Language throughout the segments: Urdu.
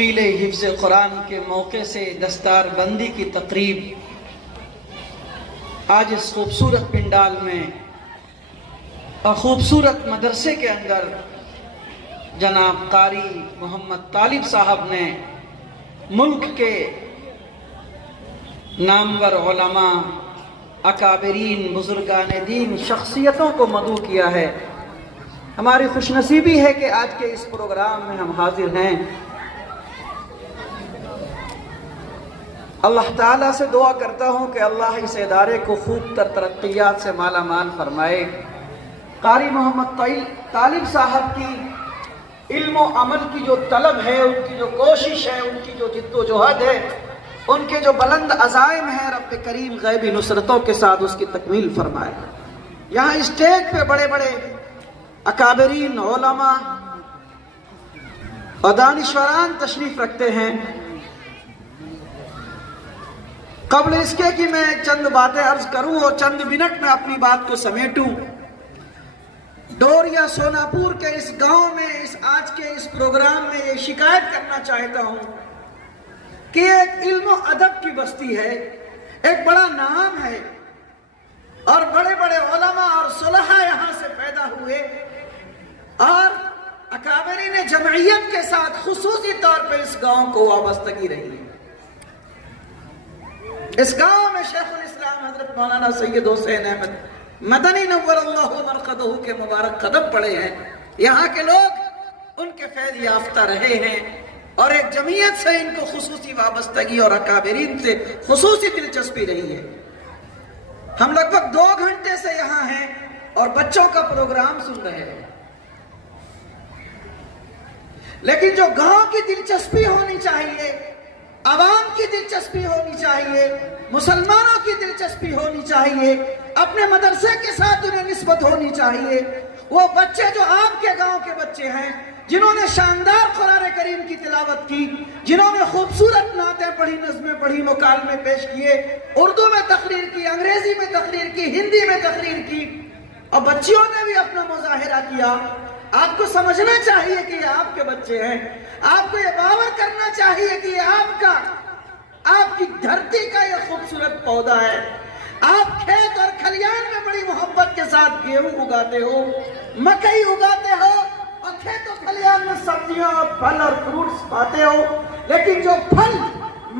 حفظ قرآن کے موقع سے دستار بندی کی تقریب آج اس خوبصورت پنڈال میں اور خوبصورت مدرسے کے اندر جناب قاری محمد طالب صاحب نے ملک کے نامور علماء، اکابرین، بزرگان دین، شخصیتوں کو مدعو کیا ہے۔ ہماری خوش نصیبی ہے کہ آج کے اس پروگرام میں ہم حاضر ہیں۔ اللہ تعالیٰ سے دعا کرتا ہوں کہ اللہ اس ادارے کو خوب تر ترقیات سے مالا مال فرمائے۔ قاری محمد طالب صاحب کی علم و عمل کی جو طلب ہے، ان کی جو کوشش ہے، ان کی جو جد و جہد ہے، ان کے جو بلند عزائم ہیں، رب کریم غیبی نصرتوں کے ساتھ اس کی تکمیل فرمائے۔ یہاں اسٹیج پہ بڑے بڑے اکابرین، علماء اور دانشوران تشریف رکھتے ہیں۔ قبل اس کے کہ میں چند باتیں عرض کروں اور چند منٹ میں اپنی بات کو سمیٹوں، ڈوریا سوناپور کے اس گاؤں میں آج کے اس پروگرام میں یہ شکایت کرنا چاہتا ہوں کہ ایک علم و ادب کی بستی ہے، ایک بڑا نام ہے اور بڑے بڑے علماء اور صلحاء یہاں سے پیدا ہوئے اور اکابرین جمعیت کے ساتھ خصوصی طور پہ اس گاؤں کو وابستگی رہی ہے۔ اس گاؤں میں شیخ الاسلام حضرت مولانا سید حسین احمد مدنی نور اللہ مرقدہ کے مبارک قدم پڑے ہیں۔ یہاں کے لوگ ان کے فیض یافتہ رہے ہیں اور ایک جمعیت سے ان کو خصوصی وابستگی اور اکابرین سے خصوصی دلچسپی رہی ہے۔ ہم لگ بھگ 2 گھنٹے سے یہاں ہیں اور بچوں کا پروگرام سن رہے ہیں، لیکن جو گاؤں کی دلچسپی ہونی چاہیے، عوام کی دلچسپی ہونی چاہیے، مسلمانوں کی دلچسپی ہونی چاہیے، اپنے مدرسے کے ساتھ انہیں نسبت ہونی چاہیے، وہ بچے جو آپ کے گاؤں کے بچے ہیں، جنہوں نے شاندار قرآن کریم کی تلاوت کی، جنہوں نے خوبصورت نعتیں پڑھی، نظمیں پڑھی، مکالمے پیش کیے، اردو میں تقریر کی، انگریزی میں تقریر کی، ہندی میں تقریر کی اور بچیوں نے بھی اپنا مظاہرہ کیا۔ آپ کو سمجھنا چاہیے کہ یہ آپ کے بچے ہیں، آپ کو یہ باور کرنا چاہیے کہ یہ آپ کی دھرتی کا یہ خوبصورت پودا ہے۔ آپ کھیت اور کھلیان میں بڑی محبت کے ساتھ گیہوں اگاتے ہو، مکئی اگاتے ہو اور کھیت و کھلیان میں سبزیاں اور پھل اور فروٹس پاتے ہو، لیکن جو پھل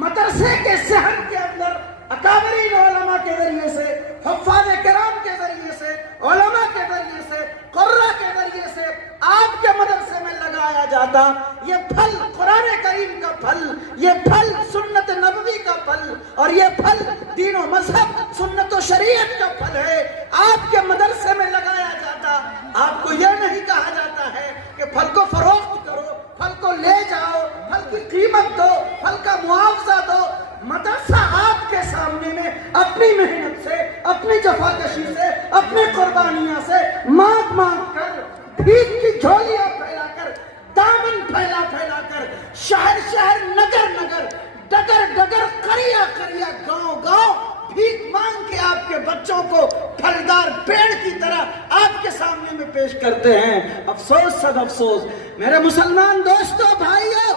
مدرسے کے صحن کے اندر اکابرین علماء کے ذریعے سے، حفاظ کرام کے ذریعے سے، علماء کے ذریعے سے، قرہ کے ذریعے سے آپ کے مدرسے میں لگایا جاتا، یہ پھل قرآن کریم کا پھل، یہ پھل سنت نبوی کا پھل اور یہ پھل دین و مذہب، سنت و شریعت کا پھل ہے، آپ کے مدرسے میں لگایا جاتا۔ آپ کو یہ نہیں کہا جاتا ہے کہ پھل کو فروخت کرو، پھل کو لے جاؤ، پھل کی قیمت دو، پھل کا معاوضہ دو۔ مدرسہ آپ کے سامنے میں اپنی محنت سے، اپنی جفاکشی سے، اپنی قربانیاں سے مانگ مانگ کر، بھیک کی جھولیاں پھیلا کر، دامن پھیلا پھیلا کر، شہر شہر، نگر نگر، ڈگر ڈگر، قریہ قریہ، گاؤں گاؤں بھیک مانگ کے آپ کے بچوں کو پھلدار پیڑ کی طرح آپ کے سامنے میں پیش کرتے ہیں۔ افسوس صد افسوس میرے مسلمان دوستوں، بھائیوں،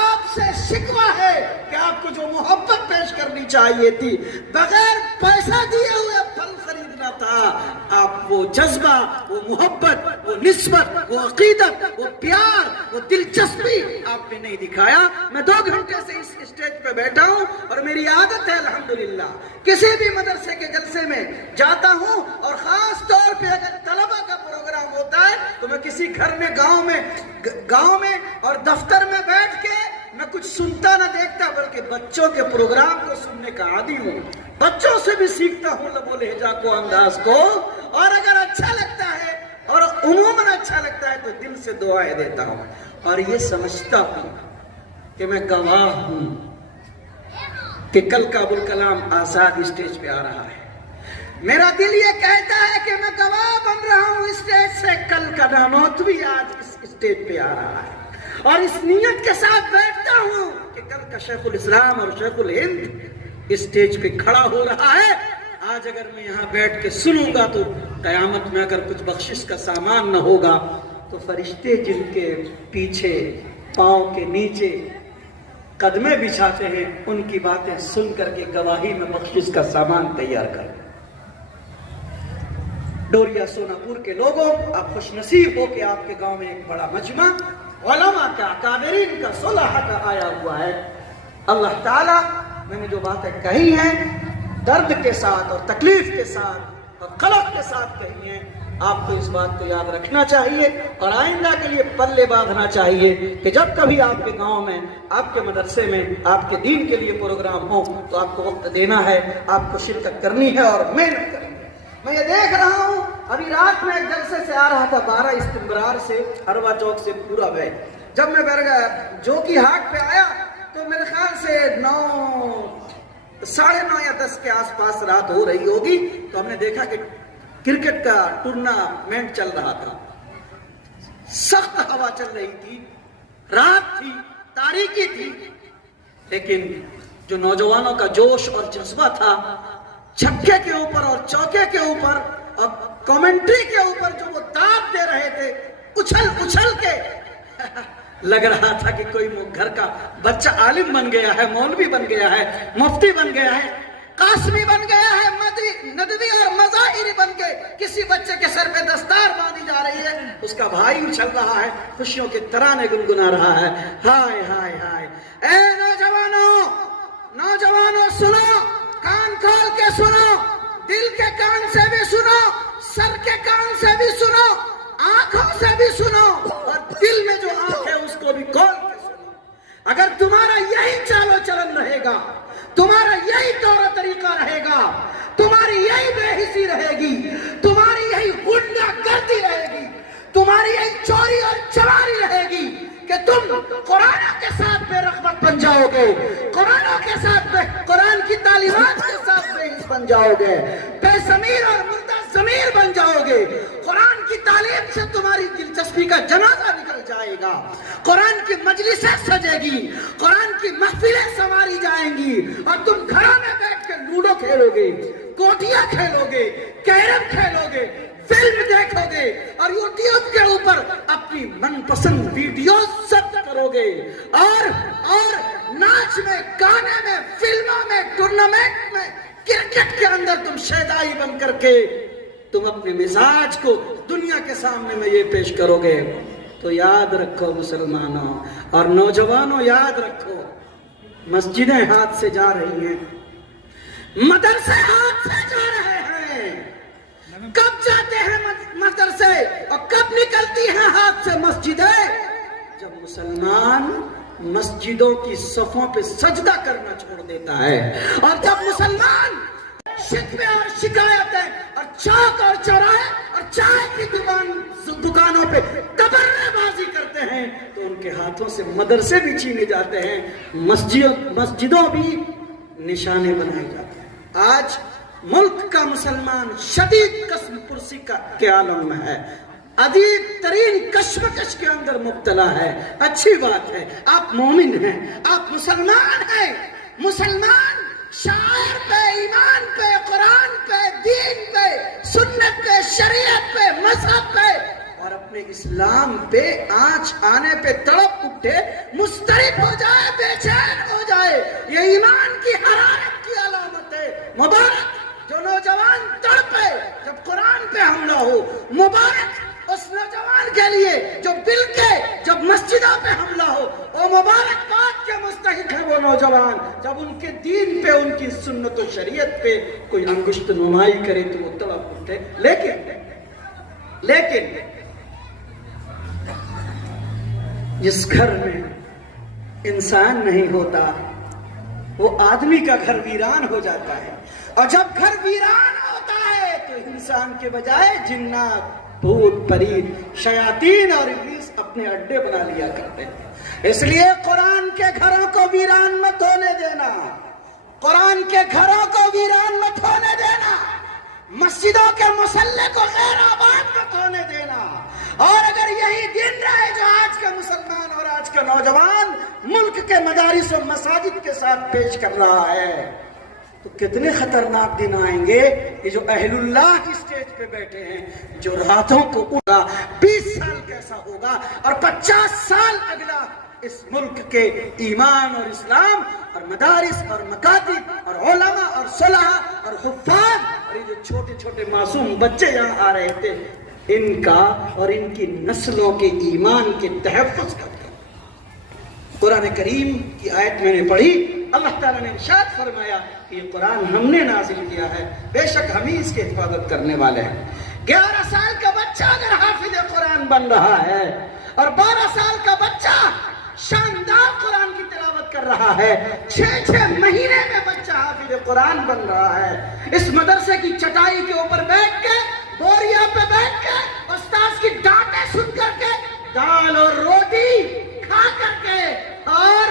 آپ سے شکوہ ہے کہ آپ کو جو محبت پیش کرنی چاہیے تھی، بغیر پیسہ دیے ہوئے پھل خریدنا تھا، آپ وہ جذبہ، وہ محبت، وہ نسبت، وہ عقیدت، وہ پیار، وہ دلچسپی آپ نے نہیں دکھایا۔ میں 2 گھنٹے سے اس اسٹیج پہ بیٹھا ہوں اور میری عادت ہے الحمدللہ کسی بھی مدرسے کے جلسے میں جاتا ہوں اور خاص طور پہ اگر طلبہ کا پروگرام ہوتا ہے تو میں کسی گھر میں، گاؤں میں اور دفتر میں بیٹھ کے میں کچھ سنتا نہ دیکھتا، بلکہ بچوں کے پروگرام کو سننے کا عادی ہوں، بچوں سے بھی سیکھتا ہوں لب و لہجہ کو، انداز کو، اور اگر اچھا لگتا ہے اور عموماً اچھا لگتا ہے تو دل سے دعائیں دیتا ہوں اور یہ سمجھتا ہوں کہ میں گواہ ہوں کہ کل کا ابوالکلام آزاد اسٹیج پہ آ رہا ہے۔ میرا دل یہ کہتا ہے کہ میں گواہ بن رہا ہوں اسٹیج سے، کل کا نانوتوی آج اس اسٹیج پہ آ رہا ہے اور اس نیت کے ساتھ بیٹھتا ہوں کہ کل کا شیخ الاسلام اور شیخ الہند اسٹیج پہ کھڑا ہو رہا ہے۔ آج اگر میں یہاں بیٹھ کے سنوں گا تو قیامت میں اگر کچھ بخشش کا سامان نہ ہوگا تو فرشتے جن کے پیچھے، پاؤں کے نیچے قدمیں بچھاتے ہیں، ان کی باتیں سن کر کے گواہی میں بخشش کا سامان تیار کریں۔ ڈوریا سونا پور کے لوگوں، آپ خوش نصیب ہو کہ آپ کے گاؤں میں ایک بڑا مجمع علماء کا، اکابرین کا، صلحاء کا آیا ہوا ہے۔ اللہ تعالیٰ میں نے جو باتیں کہی ہیں درد کے ساتھ اور تکلیف کے ساتھ اور قلق کے ساتھ کہی ہیں، آپ کو اس بات کو یاد رکھنا چاہیے اور آئندہ کے لیے پلے باندھنا چاہیے کہ جب کبھی آپ کے گاؤں میں، آپ کے مدرسے میں، آپ کے دین کے لیے پروگرام ہو تو آپ کو وقت دینا ہے، آپ کو شرکت کرنی ہے اور محنت کرنی ہے۔ میں یہ دیکھ رہا ہوں، ابھی رات میں ایک جلسے سے آ رہا تھا 12 استمبرار سے، ہروا چوک سے پورا وے، جب میں جو کی ہاٹ پہ آیا تو میرے خیال سے 9، 9:30 یا 10 کے آس پاس رات ہو رہی ہوگی، تو ہم نے دیکھا کہ کرکٹ کا ٹورنامنٹ چل رہا تھا، سخت ہوا چل رہی تھی، رات تھی، تاریکی تھی، لیکن جو نوجوانوں کا جوش اور جذبہ تھا، چھکے کے اوپر اور چوکے کے اوپر اور کمنٹری کے اوپر جو وہ داب دے رہے تھے، اچھل اچھل کے لگ رہا تھا کہ کوئی گھر کا بچہ عالم بن گیا ہے، مولوی بن گیا ہے، مفتی بن گیا ہے، قاسمی بن گیا ہے، ندوی اور مظاہری بن کے کسی بچے کے سر پہ دستار باندھی جا رہی ہے، اس کا بھائی اچھل رہا ہے، خوشیوں کے ترانے گنگنا رہا ہے۔ ہائے ہائے ہائے، اے نوجوانوں سنو، کان کھول کے سنو، دل کے کان سے بھی سنو، سر کے کان سے بھی سنو، آنکھوں سے بھی سنو، اور دل میں جو آنکھ ہے اس کو بھی کھول کے سنو۔ اگر تمہارا یہی چال و چلن رہے گا، تمہارا یہی طور و طریقہ رہے گا، تمہاری یہی بے حسی رہے گی، تمہاری یہی غنڈہ گردی رہے گی، تمہاری یہی چوری اور چماری رہے گی کہ تم قرآن کے ساتھ بے رغبت بن جاؤ گے، قرآن کی تعلیمات کے ساتھ بے حس بن جاؤ گے، بے ضمیر اور مردہ ضمیر بن جاؤ گے، قرآن کی تعلیم سے تمہاری دلچسپی کا جنازہ نکل جائے گا، قرآن کی مجلسیں سجے گی، قرآن کی محفلیں سنواری جائیں گی، اور تم گھروں میں بیٹھ کے لوڈو کھیلو گے، کوٹیاں کھیلو گے، کیرم کھیلو گے، فلم دیکھو گے، اور یوٹیوب کے اوپر اپنی من پسند ویڈیوز ضبط کرو گے، اور ناچ میں، گانے میں، فلموں میں، ٹورنامنٹ میں، کرکٹ کے اندر تم شیدائی بن کر کے تم اپنے مزاج کو دنیا کے سامنے میں یہ پیش کرو گے۔ تو یاد رکھو مسلمانوں اور نوجوانوں، یاد رکھو، مسجدیں ہاتھ سے جا رہی ہیں، مدرسے ہاتھ سے جا رہے ہیں، کب جاتے ہیں مدرسے اور کب نکلتی ہیں ہاتھ سے مسجدیں؟ جب مسلمان مسجدوں کی صفوں پہ سجدہ کرنا چھوڑ دیتا ہے، اور جب مسلمان شکوے اور شکایتیں اور چوک اور چوراہے اور چائے کی دکانوں پہ تبرے بازی کرتے ہیں، تو ان کے ہاتھوں سے مدرسے بھی چھینے جاتے ہیں، مسجدوں بھی نشانے بنائے جاتے ہیں۔ آج ملک کا مسلمان شدید قسم پرسی کے عالم میں ہے، عجیب ترین کشمکش کے اندر مبتلا ہے۔ اچھی بات ہے، آپ مومن ہیں، آپ مسلمان ہیں، مسلمان شاعر پہ، ایمان پہ، قرآن پہ، دین پہ، سنت پہ، شریعت پہ، مذہب پہ اور اپنے اسلام پہ آنچ آنے پہ تڑپ اٹھے، مضطرب ہو جائے، بے چین ہو جائے، یہ ایمان کی حرارت کی علامت ہے۔ مبارک جو نوجوان تڑپے جب قرآن پہ حملہ ہو، مبارک اس نوجوان کے لیے جو بل کے جب مسجدوں پہ حملہ ہو، وہ مبارکباد کے مستحق ہے وہ نوجوان جب ان کے دین پہ، ان کی سنت و شریعت پہ کوئی انگشت نمائی کرے تو وہ تڑپ اٹھے۔ لیکن جس گھر میں انسان نہیں ہوتا وہ آدمی کا گھر ویران ہو جاتا ہے، اور جب گھر ویران ہوتا ہے تو انسان کے بجائے جنات، بھوت، پرید، شیاطین اور ابلیس اپنے اڈے بنا لیا کرتے ہیں۔ اس لیے قرآن کے گھروں کو ویران مت ہونے دینا، قرآن کے گھروں کو ویران مت ہونے دینا، مسجدوں کے مصلے کو غیر آباد مت ہونے دینا۔ اور اگر یہی دن رہے جو آج کے مسلمان اور آج کا نوجوان ملک کے مدارس و مساجد کے ساتھ پیش کر رہا ہے، تو کتنے خطرناک دن آئیں گے۔ یہ جو اہل اللہ کی سٹیج پہ بیٹھے ہیں، جو راتوں کو اٹھا 20 سال کیسا ہوگا اور 50 سال اگلا اس ملک کے ایمان اور اسلام اور مدارس اور مکاتب اور علماء اور صلحاء اور حفاظ اور یہ جو چھوٹے چھوٹے معصوم بچے یہاں آ رہے تھے، ان کا اور ان کی نسلوں کے ایمان کے تحفظ کا قرآن کریم کی آیت میں نے پڑھی، اللہ تعالیٰ نے ارشاد فرمایا کہ یہ قرآن ہم نے نازل کیا ہے، بے شک ہم ہی اس کی حفاظت کرنے والے ہیں۔ 11 سال کا بچہ اگر حافظ قرآن بن رہا ہے اور 12 سال کا بچہ شاندار قرآن کی تلاوت کر رہا ہے، 6 مہینے میں بچہ حافظ قرآن بن رہا ہے، اس مدرسے کی چٹائی کے اوپر بیٹھ کے، بوریا پہ بیٹھ کے، استاذ کی ڈانٹیں سن کر کے، دال اور روٹی کھا کر کے اور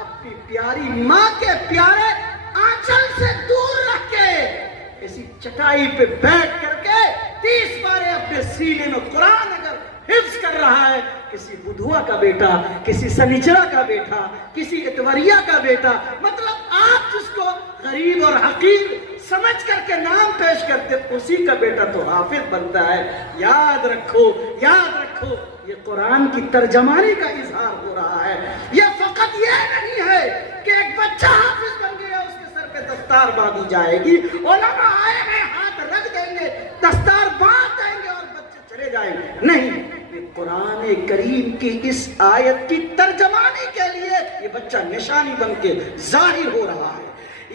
اپنی پیاری ماں کے پیارے آنچل سے دور رکھ کے اسی چٹائی پہ بیٹھ کر کے 30 بارے اپنے سینے میں قرآن اگر حفظ کر رہا ہے، کسی بدھوا کا بیٹا، کسی سنیچرا کا بیٹا، کسی اتوریہ کا بیٹا، مطلب آپ جس کو غریب اور حقیر سمجھ کر کے نام پیش کرتے، اسی کا بیٹا تو حافظ بنتا ہے۔ یاد رکھو، یاد رکھو، یہ قرآن کی ترجمانی کا اظہار ہو رہا ہے۔ یہ فقط یہ نہیں ہے کہ ایک بچہ حافظ بن گیا، اس کے سر پہ دستار باندھی جائے گی، علماء آئے ہیں ہاتھ رکھ دیں گے، دستار باندھ دیں گے اور بچے چلے جائیں گے، نہیں، یہ قرآن کریم کی اس آیت کی ترجمانی کے لیے یہ بچہ نشانی بن کے ظاہر ہو رہا ہے۔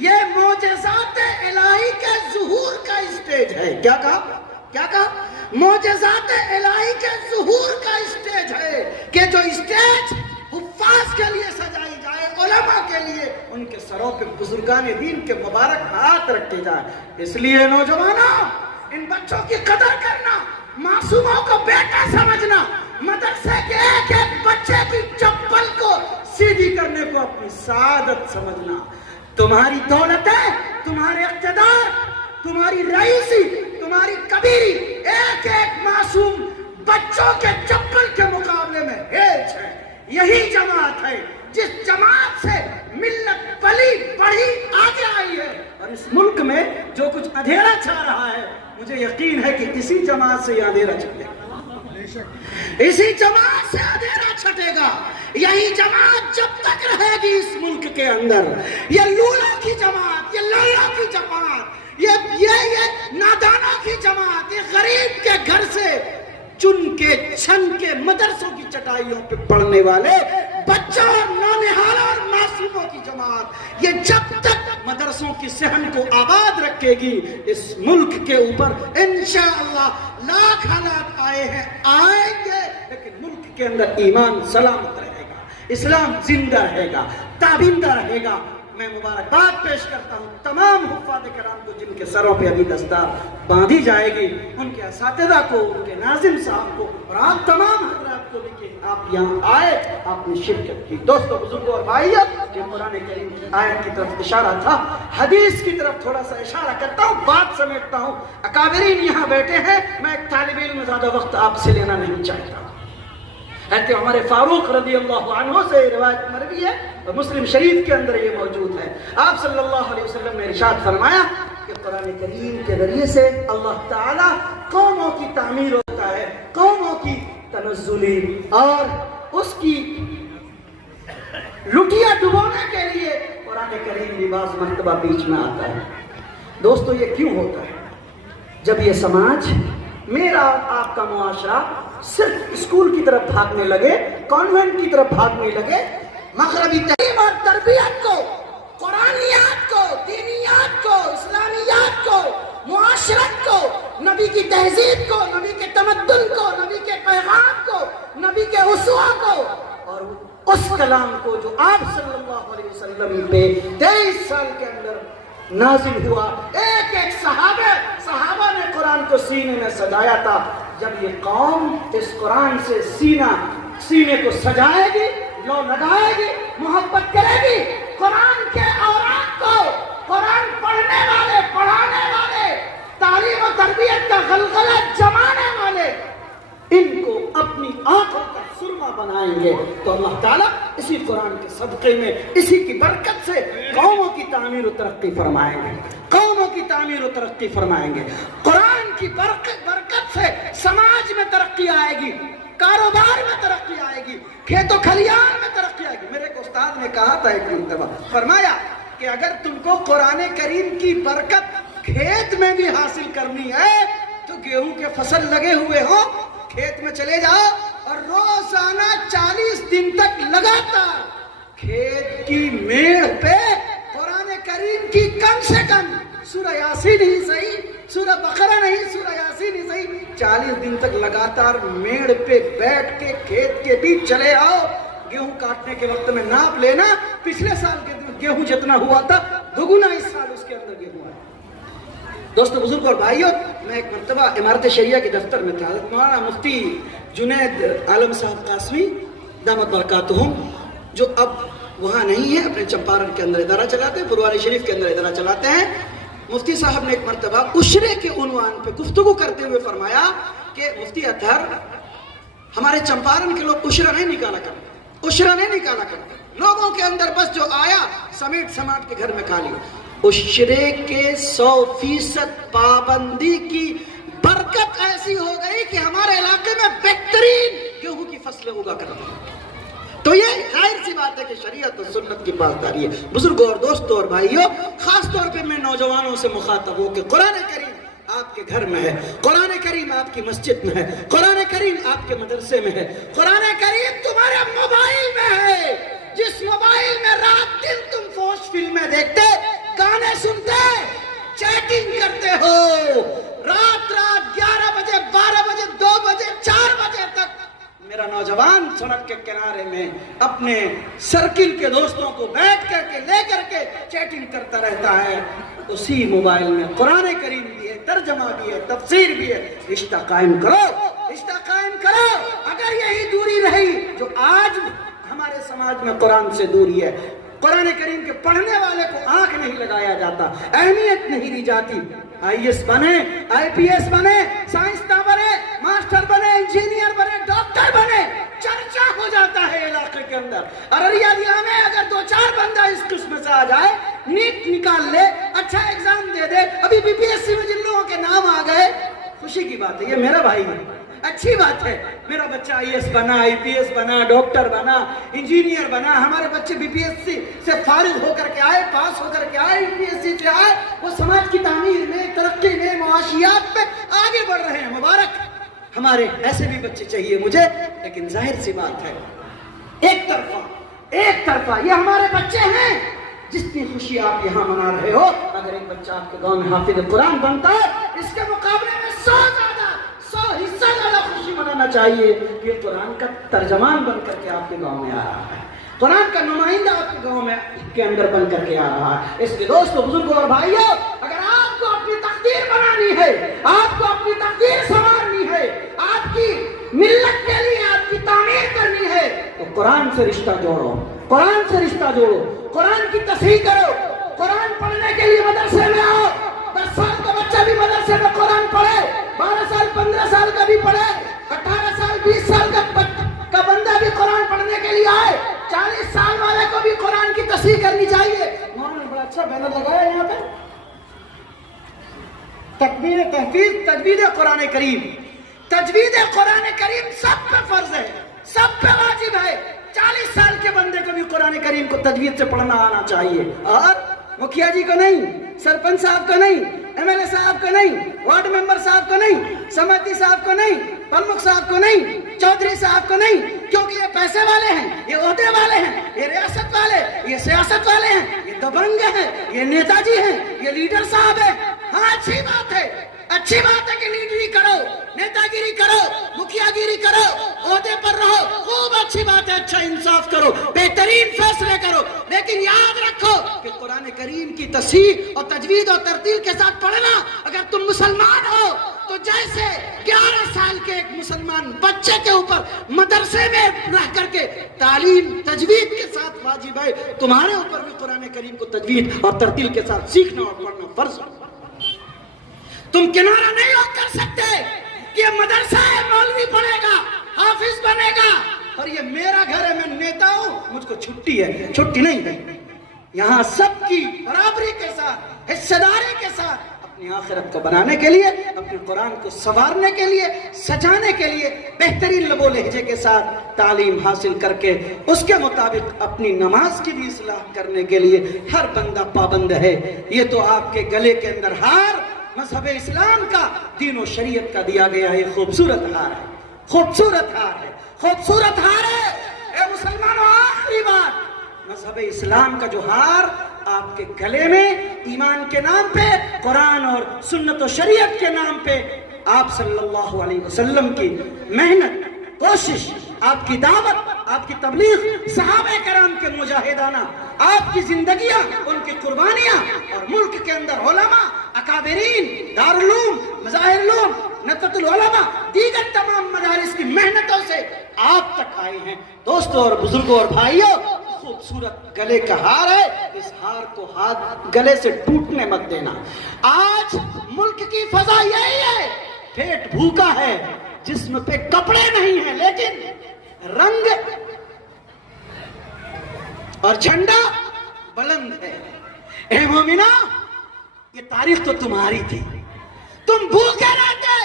یہ معجزات الہی کے ظہور کا اسٹیج ہے۔ کیا کہا؟ کیا کہا؟ معجزات الہی کے ظہور کا اسٹیج ہے کہ جو اسٹیج حفاظ کے لیے سجائی جائے، علماء کے لیے ان کے سروں پہ بزرگان دین کے مبارک ہاتھ رکھے جائے۔ اس لیے نوجوانوں، ان بچوں کی قدر کرنا، معصوموں کو بیٹا سمجھنا، مدرسے کے ایک ایک بچے کی چپل کو سیدھی کرنے کو اپنی سعادت سمجھنا۔ تمہاری دولتیں، تمہارے اقتدار، تمہاری رئیسی، تمہاری کبیری ایک ایک معصوم بچوں کے چپل کے مقابلے میں ہیچ ہے۔ یہی جماعت ہے جس جماعت سے ملت پلی بڑھی آگے آئی ہے، اور اس ملک میں جو کچھ اندھیرا چھا رہا ہے، مجھے یقین ہے کہ اسی جماعت سے یہ اندھیرا چھٹے گا، اسی جماعت سے اندھیرا چھٹے گا۔ یہی جماعت جب تک رہے گی اس ملک کے اندر، یہ لولوں کی جماعت، یہ لولوں کی جماعت، یہ نادانوں کی جماعت، یہ غریب کے گھر سے چن کے چھن کے مدرسوں کی چٹائیوں پہ پڑھنے والے بچوں اور نونہالوں اور معصوموں کی جماعت، یہ جب تک مدرسوں کی صحن کو آباد رکھے گی، اس ملک کے اوپر انشاءاللہ لاکھ حالات آئے ہیں، آئیں گے، لیکن ملک کے اندر ایمان سلامت رہے گا، اسلام زندہ رہے گا، تابندہ رہے گا۔ میں مبارکباد پیش کرتا ہوں تمام حفاظ کرام کو جن کے سروں پہ ابھی دستار باندھی جائے گی، ان کے اساتذہ کو، ان کے ناظم صاحب کو، اور آپ تمام حضرات کو بھی کہ آپ یہاں آئے، آپ نے شرکت کی۔ دوستو، بزرگوں اور بھائیو، یہ قرآن کریم کی آیت کی طرف اشارہ تھا، حدیث کی طرف تھوڑا سا اشارہ کرتا ہوں، بات سمیٹتا ہوں۔ اکابرین یہاں بیٹھے ہیں، میں ایک طالب علم زیادہ وقت آپ سے لینا نہیں چاہتا۔ حضرت عمر فاروق رضی اللہ عنہ سے روایت مروی ہے اور مسلم شریف کے اندر یہ موجود ہے۔ آپ صلی اللہ علیہ وسلم نے ارشاد فرمایا کہ قرآن کریم کے ذریعے سے اللہ تعالیٰ قوموں کی تعمیر ہوتا ہے، قوموں کی تنزلی، اور اس کی لٹیا ڈبونے کے لیے قرآن کریم بھی بعض مرتبہ بیچ میں آتا ہے۔ دوستو، یہ کیوں ہوتا ہے؟ جب یہ سماج، میرا اور آپ کا معاشرہ صرف اسکول کی طرف بھاگنے لگے، کانوینٹ کی طرف بھاگنے لگے، مغربی تعلیم اور تربیت کو، قرآنیات کو، دینیات کو، اسلامیات کو، معاشرت کو، نبی کی تہذیب کو، نبی کے تمدن کو، نبی کے پیغام کو، نبی کے اسوہ کو، اور اس کلام کو جو آپ صلی اللہ علیہ وسلم پہ 23 سال کے اندر نازل ہوا، ایک ایک صحابہ نے قرآن کو سینے میں سجایا تھا۔ جب یہ قوم اس قرآن سے سینے کو سجائے گی، لو لگائے گی، محبت کرے گی، قرآن کے اوراق کو، قرآن پڑھنے والے، پڑھانے والے، تعلیم و تربیت کا غلغلہ جمانے والے، ان کو اپنی آنکھوں کا سرما بنائیں گے، تو اللہ تعالیٰ اسی قرآن کے صدقے میں، اسی کی برکت سے قوموں کی تعمیر و ترقی فرمائیں گے، قوموں کی تعمیر و ترقی فرمائیں گے۔ قرآن کی برکت سے سماج میں ترقی آئے گی، کاروبار میں ترقی آئے گی, کھیت و کھلیان میں ترقی آئے گی. میرے ایک استاد نے کہا تھا ایک مرتبہ, فرمایا کہ اگر تم کو قرآن کریم کی برکت کھیت میں بھی حاصل کرنی ہے تو گیہوں کے فصل لگے ہوئے ہو, کھیت میں چلے جاؤ اور روزانہ 40 دن تک لگاتار کھیت کی میڑ پہ قرآن کریم کی کم سے کم سورہ یاسین ہی صحیح, سورہ بقرہ نہیں, سورہ یاسین ہی صحیح, 40 دن تک لگاتار میڑ پہ بیٹھ کے کھیت کے بیچ چلے آؤ. گیہوں کاٹنے کے وقت میں ناپ لینا, پچھلے سال کے گیہوں جتنا ہوا تھا دگنا اس سال اس کے اندر گیہوں آیا. دوستو بزرگ اور بھائیوں, میں ایک مرتبہ امارت شریعہ کے دفتر میں تھا. مولانا مفتی جنید عالم صاحب قاسمی دامت برکاتہم, جو اب وہاں نہیں ہے, اپنے چمپارن کے اندر ادارہ چلاتے ہیں, پرواری شریف کے اندر ادارہ چلاتے ہیں. مفتی صاحب نے ایک مرتبہ عشرے کے عنوان پہ گفتگو کرتے ہوئے فرمایا کہ مفتی اطہر, ہمارے چمپارن کے لوگ عشرہ نہیں نکالا کرتے, عشرہ نہیں نکالا کرتے, لوگوں کے اندر بس جو آیا سمیٹ سماٹ کے گھر میں کھا لیا. عشرے کے 100% پابندی کی برکت ایسی ہو گئی کہ ہمارے علاقے میں بہترین گیہوں کی فصلیں اگا کر رہے ہیں. تو یہ ظاہر سی بات ہے کہ شریعت و سنت کی پاسداری ہے. بزرگوں اور دوستوں اور بھائیوں, خاص طور پہ میں نوجوانوں سے مخاطب ہوں کہ قرآن کریم آپ کے گھر میں ہے, قرآن کریم آپ کی مسجد میں ہے, قرآن کریم آپ کے مدرسے میں ہے, قرآن کریم تمہارے موبائل میں ہے. جس موبائل میں رات دن تم فوش فلمیں دیکھتے, گانے سنتے, چیٹنگ کرتے ہو, رات 11 بجے, 12 بجے, 2 بجے, 4 بجے تک میرا نوجوان سڑک کے کنارے میں اپنے سرکل کے دوستوں کو بیٹھ کر کے لے کر کے چیٹنگ کرتا رہتا ہے. اسی موبائل میں قرآن کریم بھی ہے, ترجمہ بھی ہے, تفسیر بھی ہے. رشتہ قائم کرو, رشتہ قائم کرو. اگر یہی دوری رہی جو آج ہمارے سماج میں قرآن سے دوری ہے, قرآن کریم کے پڑھنے والے کو آنکھ نہیں لگایا جاتا, اہمیت نہیں دی جاتی. آئی ایس بنے, آئی پی ایس بنے, سائنسداں بنے, ماسٹر بنے, انجینئر بنے, ڈاکٹر بنے, چرچا ہو جاتا ہے علاقے کے اندر. ارریہ ضلع میں اگر 2-4 بندہ اس قسم سے آ جائے, نیٹ نکال لے, اچھا ایگزام دے دے, ابھی بی پی ایس سی میں جن لوگوں کے نام آ گئے, خوشی کی بات ہے, یہ میرا بھائی ہے, اچھی بات ہے. میرا بچہ آئی ایس بنا, آئی پی ایس بنا, ڈاکٹر بنا, انجینئر بنا. ہمارے بچے بی پی ایس سی سے فارغ ہو کر کے آئے, پاس ہو کر کے آئے, بی پی ایس سی سے آئے, وہ سماج کی تعمیر میں, ترقی میں, معاشیات میں آگے بڑھ رہے ہیں. مبارک, ہمارے ایسے بھی بچے چاہیے مجھے. لیکن ظاہر سی بات ہے, ایک طرفہ یہ ہمارے بچے ہیں. جتنی خوشی آپ یہاں منا رہے ہو, اگر ایک بچہ آپ کے گاؤں میں حافظ قرآن بنتا ہے, اس کے مقابلے میں 100 حصہ زیادہ خوشی منانا چاہیے کہ قرآن کا ترجمان بن کر کے آپ کے گاؤں میں آ رہا ہے, قرآن کا نمائندہ آپ کے گاؤں میں کے اندر بن کر کے آ رہا ہے. اس کے دوستوں, بزرگوں اور بھائیوں, اگر آپ کو اپنی تقدیر بنانی ہے, آپ کو اپنی تقدیر سنوارنی ہے, آپ کی ملت کے لیے آپ کی تعمیر کرنی ہے, تو قرآن سے رشتہ جوڑو, قرآن سے رشتہ جوڑو, قرآن کی تصحیح کرو. قرآن پڑھنے کے لیے مدرسے میں آؤ. 10 سال کا بچہ بھی مدرسے میں قرآن پڑھے, 12 سال 15 سال کا بھی پڑھے, 18 سال 20 سال کا بندہ بھی قرآن پڑھنے کے لیے آئے, 40 سال والے کو بھی قرآن کی تصحیح کرنی چاہیے. مولانا نے بڑا اچھا بینر لگایا یہاں پہ, تکبیر تحفیظ تجوید قرآن کریم. تجوید قرآن کریم سب پہ فرض ہے, سب پہ واجب ہے. 40 سال کے بندے کو بھی قرآن کریم کو تجوید سے پڑھنا آنا چاہیے. اور مکھیا جی کو نہیں, سرپنچ صاحب کو نہیں, ایم ایل اے صاحب کو نہیں, وارڈ ممبر صاحب کو نہیں, سمیتی صاحب کو نہیں, پرمکھ صاحب کو نہیں, چودھری صاحب کو نہیں, کیونکہ یہ پیسے والے ہیں, یہ عہدے والے ہیں, یہ ریاست والے, یہ سیاست والے ہیں, یہ دبنگ ہیں, یہ نیتا جی ہیں, یہ لیڈر صاحب ہیں. ہاں اچھی بات ہے, اچھی بات ہے کہ لیڈری کرو, نیتا گیری کرو, مکھیا گیری کرو, عہدے پر رہو, خوب اچھی بات ہے. اچھا انصاف کرو, بہترین فیصلے کرو, لیکن یاد رکھو کہ قرآن کریم کی تصحیح اور تجوید اور ترتیل کے ساتھ پڑھنا. اگر تم مسلمان ہو تو جیسے 11 سال کے ایک مسلمان بچے کے اوپر مدرسے میں رہ کر کے تعلیم تجوید کے ساتھ واجب ہے, تمہارے اوپر بھی قرآن کریم کو تجوید اور ترتیل کے ساتھ سیکھنا اور پڑھنا فرض ہے. تم کنارہ نہیں ہو کر سکتے کہ یہ مدرسہ ہے, مولوی پڑھے گا, حافظ بنے گا, اور یہ میرا گھر ہے, میں نیتا ہوں, مجھ کو چھٹی ہے. چھٹی نہیں ہے. یہاں سب کی برابری کے ساتھ, حصہ داری کے ساتھ اپنی آخرت کو بنانے کے لیے، اپنے قرآن کو سنوارنے کے لیے، سجانے کے لیے، بہترین لب و لہجے کے ساتھ تعلیم حاصل کر کے اس کے مطابق اپنی نماز کی بھی اصلاح کرنے کے لیے ہر بندہ پابند ہے۔ یہ تو آپ کے گلے کے اندر ہار مذہب اسلام کا، دین و شریعت کا دیا گیا ہے، خوبصورت ہار ہے، خوبصورت ہار ہے، خوبصورت ہار ہے۔ اے مسلمانوں، آخری بات، مذہب اسلام کا جو ہار آپ کے گلے میں ایمان کے نام پہ، قرآن اور سنت و شریعت کے نام پہ آپ صلی اللہ علیہ وسلم کی محنت، کوشش، آپ کی دعوت، آپ کی تبلیغ، صحابہ کرام کے مجاہدانہ، آپ کی زندگیاں، ان کی قربانیاں، اور ملک کے اندر علماء، اکابرین، دارالعلوم، مظاہر علوم، ندوۃ العلماء، دیگر تمام مدارس کی محنتوں سے آپ تک آئے ہیں۔ دوستوں اور بزرگوں اور بھائیوں، خوبصورت گلے کا ہار ہے، اس ہار کو ہاتھ گلے سے ٹوٹنے مت دینا۔ آج ملک کی فضا یہی ہے، پیٹ بھوکا ہے، جسم پہ کپڑے نہیں ہیں، لیکن رنگ اور جھنڈا بلند ہے۔ اے مومنہ، یہ تاریخ تو تمہاری تھی، تم بھوکے رہتے،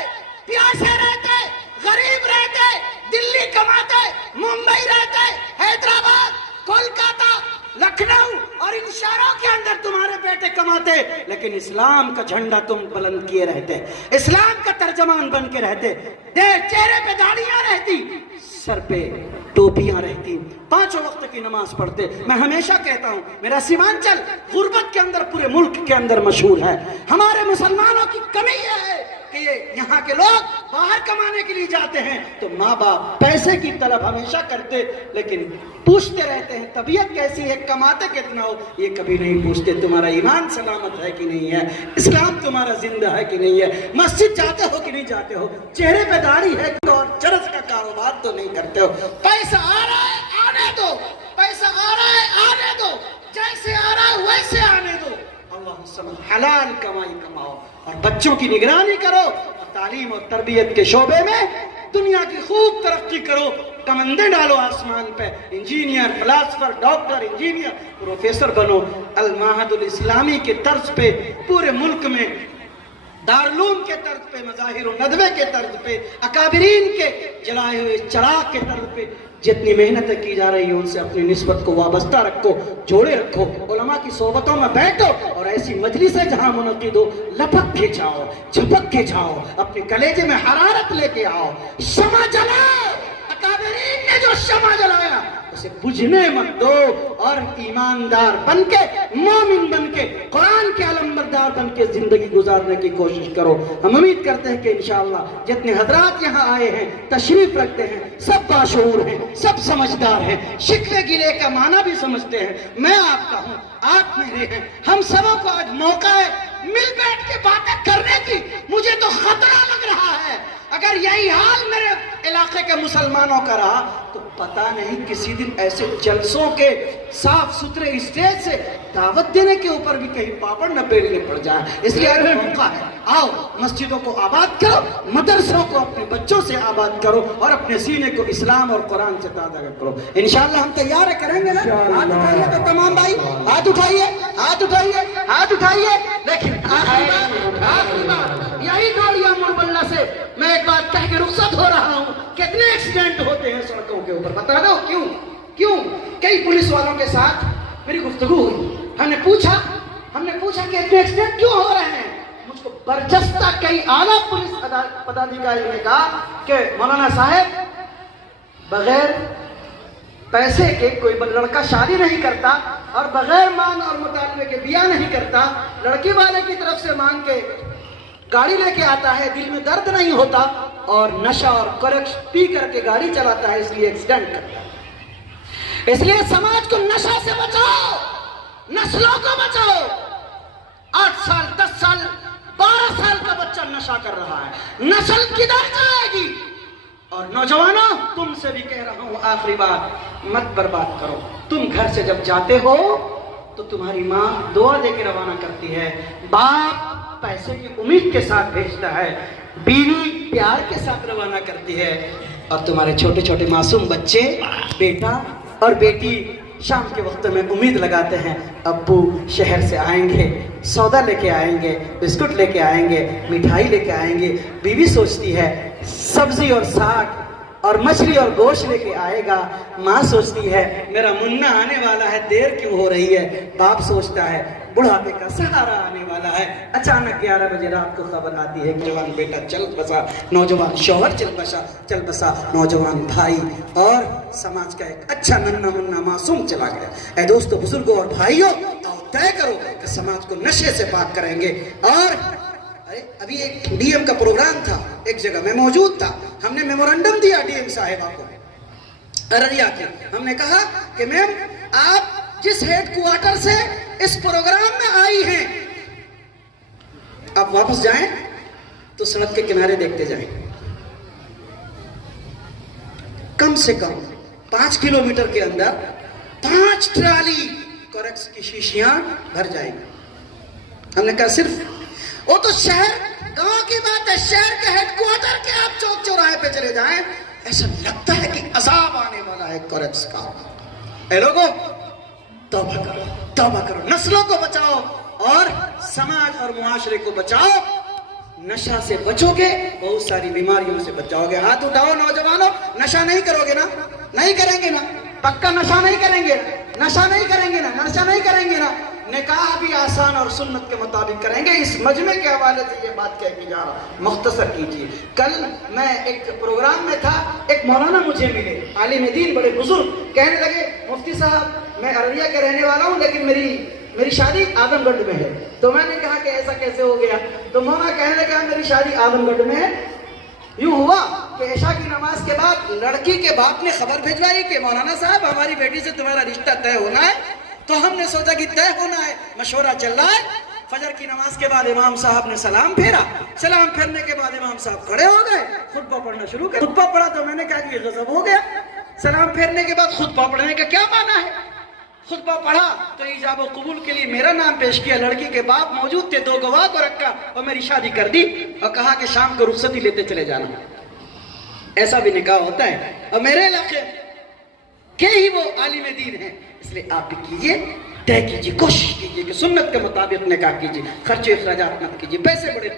پیاسے رہتے، غریب رہتے، دلی کماتے، ممبئی رہتے، حیدرآباد، کولکاتہ، لکھنؤ اور ان شہروں کے اندر تمہارے بیٹے کماتے، لیکن اسلام کا جھنڈا تم بلند کیے رہتے، اسلام کا ترجمان بن کے رہتے، چہرے پہ داڑیاں رہتی، سر پہ ٹوپیاں رہتی، پانچوں وقت کی نماز پڑھتے۔ میں ہمیشہ کہتا ہوں، میرا سیمانچل غربت کے اندر پورے ملک کے اندر مشہور ہے۔ ہمارے مسلمانوں کی کمی یہ ہے کہ یہاں کے لوگ باہر کمانے کے لیے جاتے ہیں تو ماں باپ پیسے کی طلب ہمیشہ کرتے، لیکن پوچھتے رہتے ہیں طبیعت کیسی ہے، کماتے کتنا ہو، یہ کبھی نہیں پوچھتے تمہارا ایمان سلامت ہے کہ نہیں ہے، اسلام تمہارا زندہ ہے کہ نہیں ہے، مسجد جاتے ہو کہ نہیں جاتے ہو، چہرے پہ داڑھی ہے اور چرس کا کاروبار تو نہیں کرتے ہو۔ پیسہ آ رہا ہے آنے دو، پیسہ آ رہا ہے آنے دو، جیسے آ رہا ہے ویسے آنے دو، اللہ سمجھ حلال کمائی کماؤ اور بچوں کی نگرانی کرو، اور تعلیم اور تربیت کے شعبے میں دنیا کی خوب ترقی کرو، کمندے ڈالو آسمان پہ، engineer, philosopher, doctor, engineer, professor بنو۔ المعہد الاسلامی کے طرز پہ پورے ملک میں، دارالعلوم کے طرز پہ، مظاہر و ندوے کے طرز پہ، اکابرین کے جلائے ہوئے چراغ کے طرز پہ جتنی محنتیں کی جا رہی ہیں ان سے اپنی نسبت کو وابستہ رکھو، جوڑے رکھو، علماء کی صحبتوں میں بیٹھو اور ایسی مجلسیں جہاں منعقد ہو لپک کے جاؤ، جھپک کے جاؤ، اپنے کلیجے میں حرارت لے کے آؤ، شمع جلاؤ۔ اکابرین نے جو شمع جلایا اسے بجھنے مت دو، اور ایماندار بن کے، مومن بن کے، قرآن کے علمبردار بن کے زندگی گزارنے کی کوشش کرو۔ ہم امید کرتے ہیں کہ انشاءاللہ جتنے حضرات یہاں آئے ہیں، تشریف رکھتے ہیں، سب باشعور ہیں، سب سمجھدار ہیں، شکوے گلے کا معنی بھی سمجھتے ہیں۔ میں آپ کا ہوں، آپ میرے ہیں، ہم سبوں کو آج موقع ہے مل بیٹھ کے باتیں کرنے کی۔ مجھے تو خطرہ لگ رہا ہے اگر یہی حال میرے علاقے کے مسلمانوں کا رہا تو پتہ نہیں کسی دن ایسے جلسوں کے صاف ستھرے اسٹیج سے دعوت دینے کے اوپر بھی کہیں پاپڑ نہ بیلنے پڑ جائے۔ اس لیے آج موقع ہے، آؤ مسجدوں کو آباد کرو، مدرسوں کو اپنے بچوں سے آباد کرو، اور اپنے سینے کو اسلام اور قرآن سے تازہ کرو۔ انشاءاللہ ہم تیار کریں گے نا؟ ہاتھ اٹھائیے تو تمام بھائی، ہاتھ اٹھائیے، ہاتھ اٹھائیے، ہاتھ اٹھائیے۔ لیکن آخری بات یہی گاڑیاں مربلہ سے میں ایک بات کہہ کے رخصت ہو رہا ہوں، کتنے ایکسیڈنٹ ہوتے ہیں سڑکوں کے اوپر، بتا دو کیوں؟ کئی پولیس والوں کے ساتھ میری گفتگو ہوئی، ہم نے پوچھا کہ اتنے ایکسیڈنٹ کیوں ہو رہے ہیں؟ مجھ کو برجستہ کئی اعلیٰ پولیس پدادھیکاری نے کہا کہ مولانا صاحب، بغیر پیسے کے کوئی لڑکا شادی نہیں کرتا، اور بغیر مانگ اور مطالبے کے بیاہ نہیں کرتا، لڑکی والے کی طرف سے مانگ کے گاڑی لے کے آتا ہے، دل میں درد نہیں ہوتا، اور نشہ اور کرکش پی کر کے گاڑی چلاتا ہے، اس لیے ایکسیڈنٹ کرتا ہے۔ اس لیے سماج کو نشہ سے بچاؤ، نسلوں کو بچاؤ۔ 8 سال 10 سال 12 سال کا بچہ نشہ کر رہا ہے، نسل کدھر جائے گی؟ اور نوجوانوں، تم سے بھی کہہ رہا ہوں، آخری بات، مت برباد کرو۔ تم گھر سے جب جاتے ہو تو تمہاری ماں دعا دے کے روانہ کرتی ہے، باپ پیسے کی امید کے ساتھ بھیجتا ہے، بیوی پیار کے ساتھ روانہ کرتی ہے، اور تمہارے چھوٹے چھوٹے معصوم بچے، بیٹا اور بیٹی شام کے وقت میں امید لگاتے ہیں ابو شہر سے آئیں گے، سودا لے کے آئیں گے، بسکٹ لے کے آئیں گے، مٹھائی لے کے آئیں گے، بیوی سوچتی ہے سبزی اور ساگ اور مچھلی اور گوشت لے کے آئے گا، ماں سوچتی ہے میرا منا آنے والا ہے، دیر کیوں ہو رہی ہے، باپ سوچتا ہے بڑھاپے کا سہارا آنے والا ہے۔ اچانک 11 بجے رات کو خبر آتی ہے کہ جوان بیٹا چل بسا، نوجوان شوہر چل بسا، نوجوان بھائی اور سماج کا ایک اچھا ننھا منا معصوم چلا گیا۔ اے دوستو، بزرگوں اور بھائیوں، آؤ طے کرو کہ سماج کو نشے سے پاک کریں گے۔ اور ابھی ایک ڈی ایم کا پروگرام تھا، ایک جگہ میں موجود تھا، ہم نے میمورنڈم دیا ڈی ایم صاحبہ کو ارریہ کے، ہم نے کہا کہ میم آپ جس ہیڈ کوارٹر سے اس پروگرام میں آئی ہیں، آپ واپس جائیں تو سڑک کے کنارے دیکھتے جائیں، کم سے کم 5 کلومیٹر کے اندر 5 ٹرالی کوریکس کی شیشیاں بھر جائیں گی۔ ہم نے کہا صرف وہ تو شہر گاؤں کی بات ہے، شہر کے ہیڈ کوارٹر کے آپ چوک چوراہے پہ چلے جائیں، ایسا لگتا ہے کہ عذاب آنے والا ہے کوریکس کا۔ اے لوگوں، توبہ کرو، توبہ کرو، نسلوں کو بچاؤ اور سماج اور معاشرے کو بچاؤ۔ نشہ سے بچو گے، بہت ساری بیماریوں سے بچاؤ گے۔ ہاتھ اٹھاؤ نوجوانوں، نشہ نہیں کرو گے نا؟ نہیں کریں گے نا؟ پکا نشہ نہیں کریں گے، نشہ نہیں کریں گے نا، نشہ نہیں کریں گے نا؟ نکاح بھی آسان اور سنت کے مطابق کریں گے۔ اس مجمع کے حوالے سے یہ بات کہہ کے جا رہا ہوں، مختصر کیجیے۔ کل میں ایک پروگرام میں تھا، ایک مولانا مجھے ملے، عالم دین، بڑے بزرگ، کہنے لگے مفتی صاحب میں ارریہ کے رہنے والا ہوں لیکن میری شادی اعظم گڑھ میں ہے۔ تو میں نے کہا کہ ایسا کیسے ہو گیا؟ تو مولانا کہنے لگا میری شادی اعظم گڑھ میں ہے۔ یوں ہوا کہ عشاء کی نماز کے بعد لڑکی کے باپ نے خبر بھیجوائی کہ مولانا صاحب ہماری بیٹی سے تمہارا رشتہ طے ہونا ہے۔ تو ہم نے سوچا کہ طے ہونا ہے، مشورہ چل رہا ہے۔ فجر کی نماز کے بعد امام صاحب نے سلام پھیرا، سلام پھیرنے کے بعد امام صاحب کھڑے ہو گئے، خطبہ پڑھنا شروع کیا۔ خطبہ پڑھا تو میں نے کہا کہ یہ غضب ہو گیا، سلام پھیرنے کے بعد خطبہ پڑھنے کا کیا معنی ہے؟ خطبہ پڑھا تو ایجاب و قبول کے لیے میرا نام پیش کیا، لڑکی کے باپ موجود تھے، 2 گواہ کو رکھا اور میری شادی کر دی اور کہا کہ شام کو رخصتی لیتے چلے جانا۔ ایسا بھی نکاح ہوتا ہے اور میرے علاقے کے ہی وہ عالم دین ہیں، اس لیے آپ بھی کیجئے، طے کیجئے، کوشش کیجئے کہ سنت کے مطابق نکاح کیجئے، خرچے اخراجات مت کیجئے۔ پیسے بڑے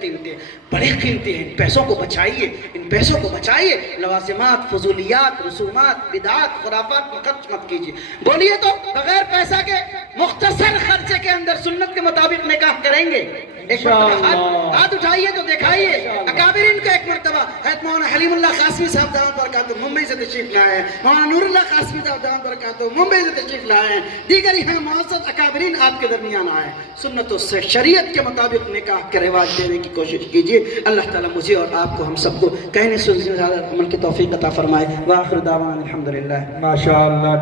قیمتی ہیں، ان پیسوں کو بچائیے، ان پیسوں کو بچائیے، لوازمات، فضولیات، رسومات، بدعات، خرافات کو خرچ مت کیجئے۔ بولیے تو بغیر پیسہ کے مختصر خرچے کے اندر سنت کے مطابق نکاح کریں گے؟ ایک مرتبہ ہاتھ اٹھائیے تو دکھائیے۔ اکابرین کا ایک مرتبہ حضرت مولانا حلیم اللہ قاسمی صاحب دامت برکاتہ ممبئی سے تشریف لائے ہیں، مولانا نور اللہ قاسمی صاحب دامت برکاتہ ممبئی سے تشریف لائے ہیں، دیگر یہاں معزز اکابرین آپ کے درمیان آئے ہیں۔ سنت و شریعت کے مطابق نکاح کا رواج دینے کی کوشش کیجیے۔ اللہ تعالیٰ مجھے اور آپ کو، ہم سب کو کہنے سے زیادہ عمل کی توفیق عطا فرمائے۔ وآخر دعوانا الحمدللہ۔ ماشاءاللہ۔